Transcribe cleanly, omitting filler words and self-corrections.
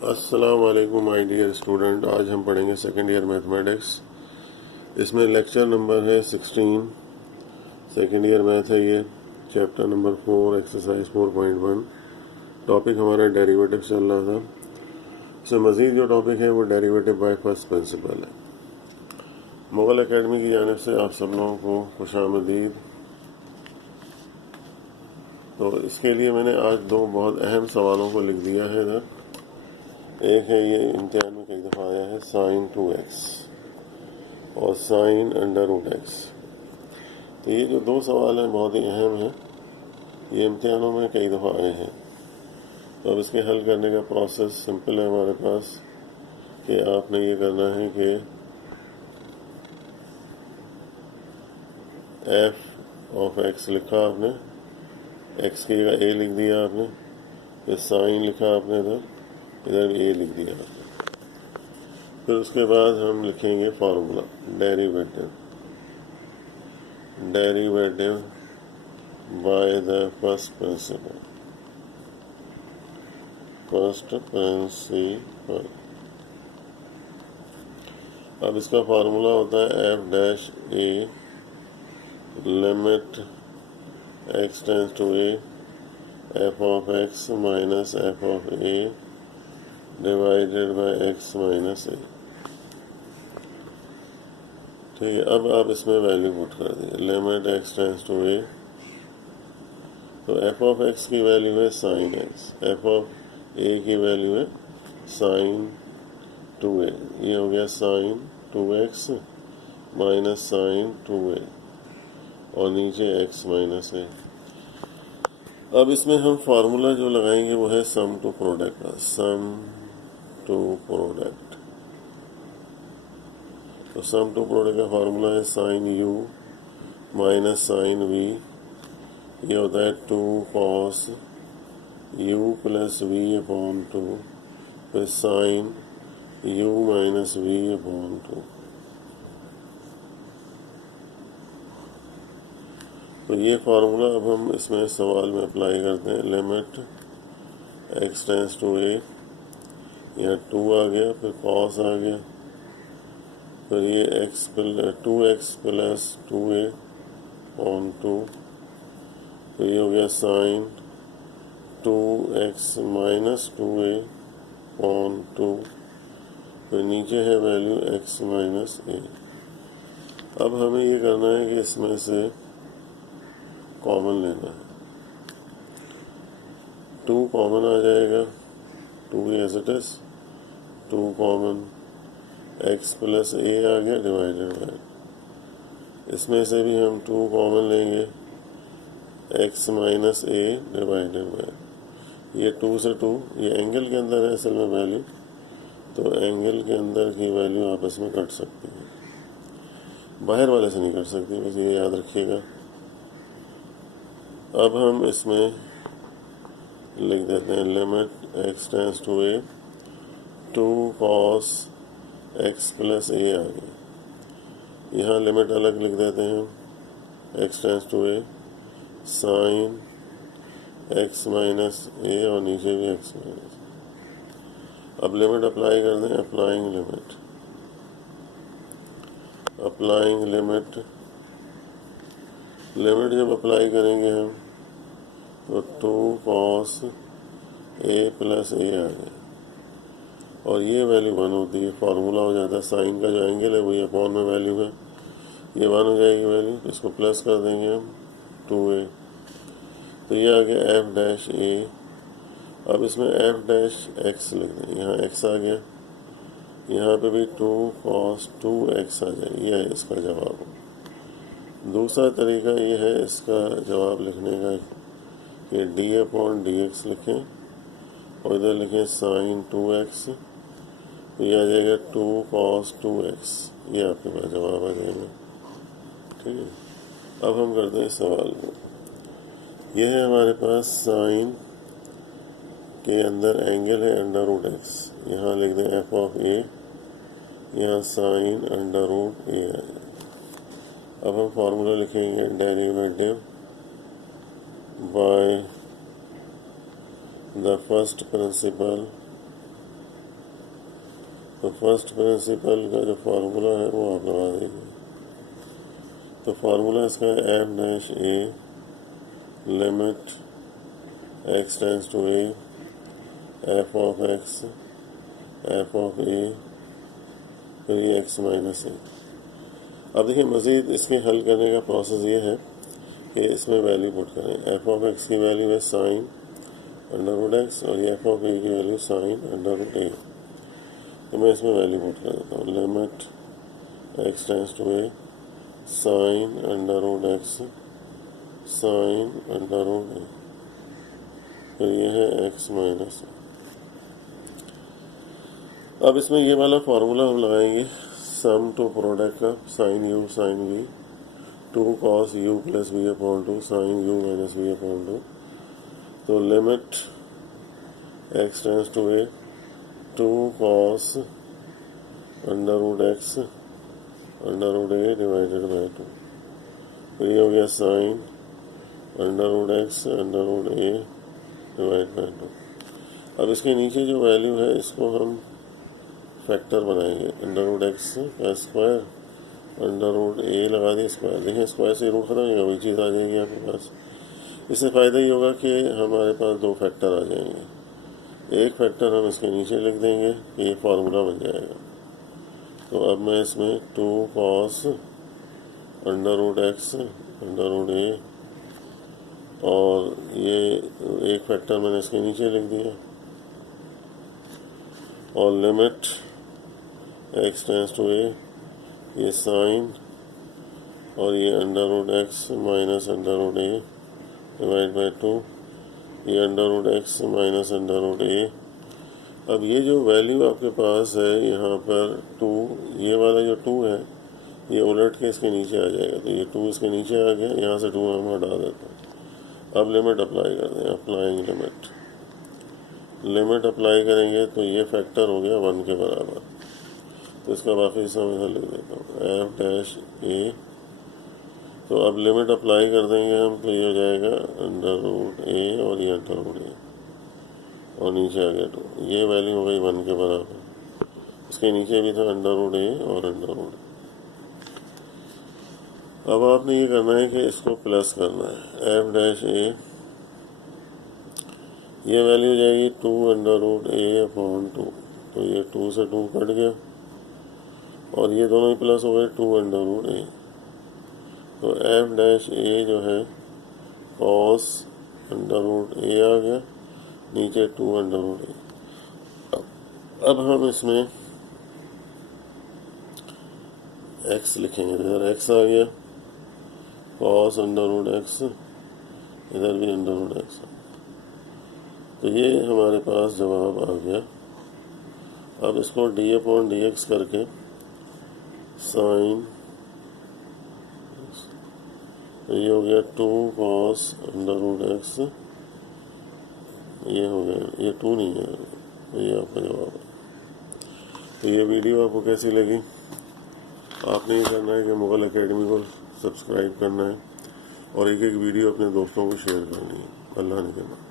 अस्सलाम वालेकुम my dear student. आज हम पढ़ेंगे सेकेंड ईयर मैथमेटिक्स। इसमें लेक्चर नंबर है 16। सेकेंड ईयर मैथ है ये। Chapter number 4 exercise 4.1। टॉपिक हमारा डेरिवेटिव चल रहा था। इसमें मज़ीद जो टॉपिक है वो डेरिवेटिव बाय फर्स्ट प्रिंसिपल है। मुगल एकेडमी की जानिब से आप सब लोगों को खुशामदीद। तो इसके लिए मैंने आज दो बहुत अहम सवालों को लिख दिया है इधर। एक है ये इम्तिहान में कई दफ़ा आया है साइन 2x और साइन अंडर रूट x। तो ये जो दो सवाल हैं बहुत ही अहम हैं, ये इम्तिहानों में कई दफ़ा आए हैं। तो अब इसके हल करने का प्रोसेस सिंपल है हमारे पास कि आपने ये करना है कि f ऑफ x लिखा आपने, x की जगह a लिख दिया आपने, फिर साइन लिखा आपने, इधर भी a लिख दिया आपने। फिर उसके बाद हम लिखेंगे formula derivative by the first principle. अब इसका फार्मूला होता है F dash A limit x tends to A F of x minus F of A divided by x minus A. ठीक है, अब आप इसमें वैल्यू पुट कर देंगे limit x tends to A. तो एफ ऑफ x की वैल्यू है sine x, F of A की वैल्यू है साइन 2a। ये हो गया sign 2x minus sign 2a और नीचे x माइनस a। अब इसमें हम फार्मूला जो लगाएंगे वो है सम टू प्रोडक्ट का, सम टू प्रोडक्ट। तो सम टू प्रोडक्ट का फार्मूला है sine u minus sine v। ये होता है 2 cos u plus v upon 2, फिर sine u minus v upon 2। तो ये फार्मूला अब हम इसमें सवाल में अप्लाई करते हैं। Limit x tends to a, यहाँ 2 आ गया, फिर cos आ गया, फिर ये 2x प्लस 2a अपॉन 2, फिर ये हो गया sign 2x minus 2a upon 2, फिर नीचे है वैल्यू x माइनस a। अब हमें ये करना है कि इसमें से कॉमन लेना है। 2 कॉमन आ जाएगा, 2 as it is, 2 common, x plus a आ गया डिवाइडेड बाय, इसमें से भी हम 2 कॉमन लेंगे, x minus a divided by. ये 2 से 2, ये एंगल के अंदर है असल में वैल्यू, तो एंगल के अंदर की वैल्यू आपस में कट सकती है, बाहर वाले से नहीं कट सकती, बस ये याद रखिएगा। अब हम इसमें लिख देते हैं limit x tends to a 2 cos x plus a आ गई। यहाँ लिमिट अलग लिख देते हैं, x tends to a sine x minus a और नीचे भी x माइनस। अब लिमिट अप्लाई कर दें, अप्लाइंग लिमिट जब अप्लाई करेंगे हम तो 2 cos a प्लस a आ गया और ये वैल्यू 1 होती है। फार्मूला हो जाता है साइन का जो एंगल है वही अपॉन में वैल्यू है, ये 1 हो जाएगी वैल्यू, इसको प्लस कर देंगे हम 2a। तो ये आ गया एफ डैश a। अब इसमें एफ डैश x लिख दें, यहाँ x आ गया, यहाँ पे भी 2 cos 2x आ जाए। यह है इसका जवाब। दूसरा तरीका ये है इसका जवाब लिखने का कि d अपॉन dx लिखें और इधर लिखें साइन 2x, तो ये आ जाएगा 2 cos 2x। ये आपके पास जवाब आ जाएगा। ठीक है, अब हम करते हैं सवाल को। यह है हमारे पास साइन के अंदर एंगल है अंडर रूट x, यहाँ लिख दें एफ ऑफ a, यहाँ साइन अंडर रूट a आ जाए। अब हम फार्मूला लिखेंगे derivative by the first principal तो फर्स्ट प्रिंसिपल का जो फार्मूला है वो आप लगा देंगे। तो फार्मूला इसका है F dash A limit X tends to A F of X F of A फिर ये एक्स माइनस ए। अब देखिए मज़ीद इसके हल करने का प्रोसेस ये है कि इसमें वैल्यू पुट करें। एफ ऑफ एक्स की वैल्यू है साइन अंडर रूट एक्स और ये एफ ऑफ ए की value sine under root A. तो मैं इसमें वैल्यू पुट कर देता हूँ। Limit X tends to A sine under root X sine under root A फिर ये है एक्स माइनस ए। अब इसमें ये वाला फार्मूला हम लगाएंगे सम टू प्रोडक्ट का sine U sine V two cos U plus V upon two sine U minus V upon two. तो limit X tends to A two cos under root X under root A divided by two. तो ये हो गया sine under root X under root A divide by two. अब इसके नीचे जो value है इसको हम फैक्टर बनाएंगे। अंडर रूट एक्स का स्क्वायर अंडर रूट ए लगा दिए स्क्वायर। देखिए स्क्वायर से रूट खत्म हो जाएगा, वही चीज़ आ जाएगी आपके पास। इससे फ़ायदा ये होगा कि हमारे पास दो फैक्टर आ जाएंगे। एक फैक्टर हम इसके नीचे लिख देंगे कि ये फार्मूला बन जाएगा। तो अब मैं इसमें two cos under root X under root A और ये एक फैक्टर मैंने इसके नीचे लिख दिया और limit X tends to A ये साइन और ये under root X minus under root A divide by two ये under root X minus under root A. अब ये जो वैल्यू आपके पास है यहाँ पर टू, ये वाला जो टू है ये उलट के इसके नीचे आ जाएगा। तो ये टू इसके नीचे आ गया, यहाँ से टू हम हटा देते हैं। अब लिमिट अप्लाई कर दें। अप्लाइंग लिमिट अप्लाई करेंगे तो ये फैक्टर हो गया 1 के बराबर। तो इसका वापस मैं इधर लिख देता हूँ एफ डैश ए। तो अब लिमिट अप्लाई कर देंगे हम तो ये हो जाएगा अंडर रूट ए और ये अंडर रूट ए और नीचे आ गया 2। ये वैल्यू हो गई 1 के बराबर। इसके नीचे भी था अंडर रूट ए और अंडर रूट ए। अब आपने ये करना है कि इसको प्लस करना है। एफ डैश ए ये वैल्यू हो जाएगी 2 अंडर रूट ए अपॉन 2। तो ये 2 से 2 कट गया और ये दोनों ही प्लस हो गए 2 अंडर रूट ए। तो एफ डैश ए जो है कॉस अंडर रूट ए आ गया, नीचे 2 अंडर रूट ए। अब हम इसमें एक्स लिखेंगे। इधर एक्स आ गया कॉस अंडर रूट एक्स, इधर भी अंडर रूट एक्स। तो ये हमारे पास जवाब आ गया। अब इसको डी अपॉन डी एक्स करके साइन, तो ये हो गया 2 कॉस अंडर रूट एक्स, ये हो गया, ये 2 नहीं है, तो ये आपका जवाब है। तो ये वीडियो आपको कैसी लगी? आपने ये करना है कि मुगल एकेडमी को सब्सक्राइब करना है और एक एक वीडियो अपने दोस्तों को शेयर करनी है। अल्लाह ने करना।